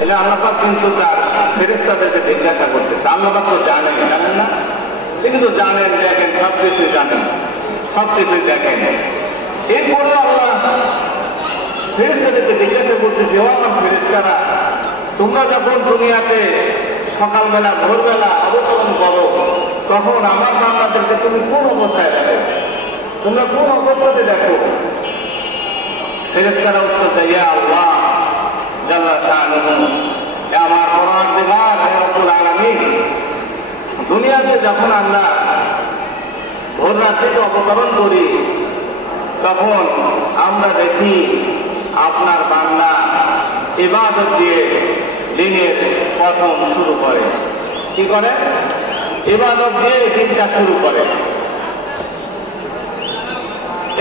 তাহলে আল্লাহ পাক কিন্তু তার ফেরেশতাদেরকে জিজ্ঞাসা করতেছে। আল্লাহ পাক তো জানেন, জানেন না? তিনি তো জানেন, দেখেন, সব কিছুই জানেন, সব কিছুই দেখেন। এরপরে আল্লাহ ফেরেশতাদেরকে জিজ্ঞাসা করতেছে, ও আমার ফেরেশতারা, তোমরা যখন দুনিয়াতে সকালবেলা ভোরবেলা অবতরণ করো, তখন আমার বান্দাদেরকে তুমি কোন অবস্থায় দেখো? তোমরা কোন অবস্থাতে দেখো? ফেরেশতারা উত্তর দেয়, ইয়া আল্লাহ জাল্লা শাআনুহু, হে আমার পরওয়ারদিগার, হে রব্বুল আলামিন, দুনিয়াতে যখন আমরা ভোর রাত্রিতে অবতরণ করি, তখন আমরা দেখি আপনার বান্দা ইবাদত দিয়ে দিনের প্রথম শুরু করে। কি করে? ইবাদত দিয়ে দিনটা শুরু করে।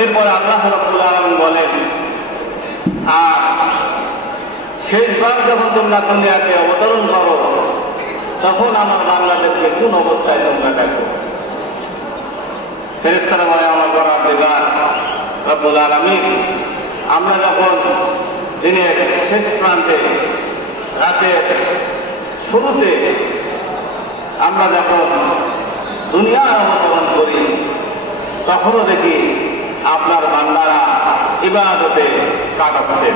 এরপরে আল্লাহ রাব্বুল আলামিন বলেন, আর শেষবার যখন তোমরা দুনিয়াতে অবতরণ করো, তখন আমার বান্দাদেরকে কোন অবস্থায় তোমরা দেখো? ফেরেশতারা বলে, আমার পরওয়ারদিগার রব্বুল আলামিন, আমরা যখন দিনের শেষ প্রান্তে রাতের শুরুতে আমরা যখন দুনিয়ার অবতরণ করি, তখনও দেখি আপনার বান্দারা ইবাদতে কাটাচ্ছেন,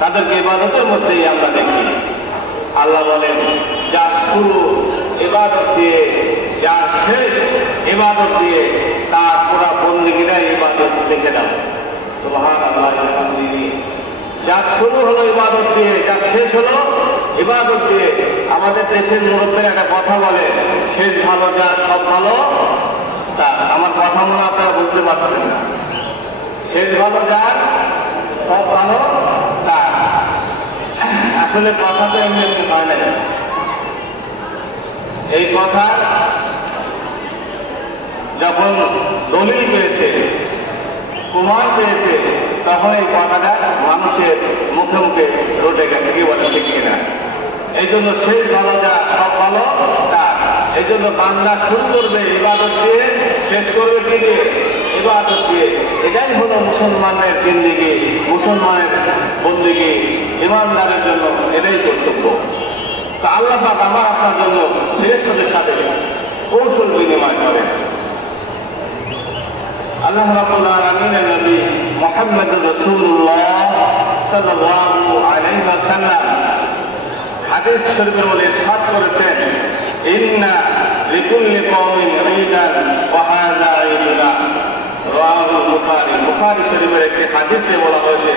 তাদেরকে ইবাদতের মধ্যেই আমরা দেখি। আল্লাহ বলেন, যার শুরু ইবাদত দিয়ে, যার শেষ ইবাদত দিয়ে, তার পুরা বন্দেগীটাই ইবাদত দেখে দাও। সুবহানাল্লাহ। যার শুরু হলো ইবাদত দিয়ে, যার শেষ হলো ইবাদত দিয়ে। আমাদের দেশের মুরব্বীরা একটা কথা বলে, শেষ ভালো যার সব ভালো তার। আমার কথা মনে আপনারা বুঝতে পারছেন না। শেষ ভালো যার সব ভালো তার, আসলে কথা তো এমনি এমনি হয় না। এই কথা যখন দলিল পেয়েছে, প্রমাণ পেয়েছে, তখন এই কথাটা মানুষের মুখে মুখে রটে গেছে। কি বলে, ঠিক কিনা? এই জন্য শেষ ভালো যা সব ভালো তার। এই জন্য বান্দা শুরু করবে ইবাদত দিয়ে, শেষ করবে কি দিয়ে? ইবাদত দিয়ে। এটাই হলো মুসলমানের জিন্দেগি, মুসলমানের বন্দেগি, ইমানদারের জন্য এটাই কর্তব্য। তা আল্লাহ পাক আমার আপনার জন্য ফেরেশতাদের সাথে কৌশল বিনিময় করেন। আল্লাহ রাব্বুল আলামিনের নবী মুহাম্মদুর রাসূলুল্লাহ সাল্লাল্লাহু আলাইহি ওয়াসাল্লাম হাদিস শরীফের মধ্যে ইরশাদ করেছেন, ইন্না লিকুল্লি কওমিন ঈদান ওয়া হাযা ঈদুনা। রাওয়াহুল বুখারী। বুখারী শরীফের একটি হাদিসে বলা হয়েছে,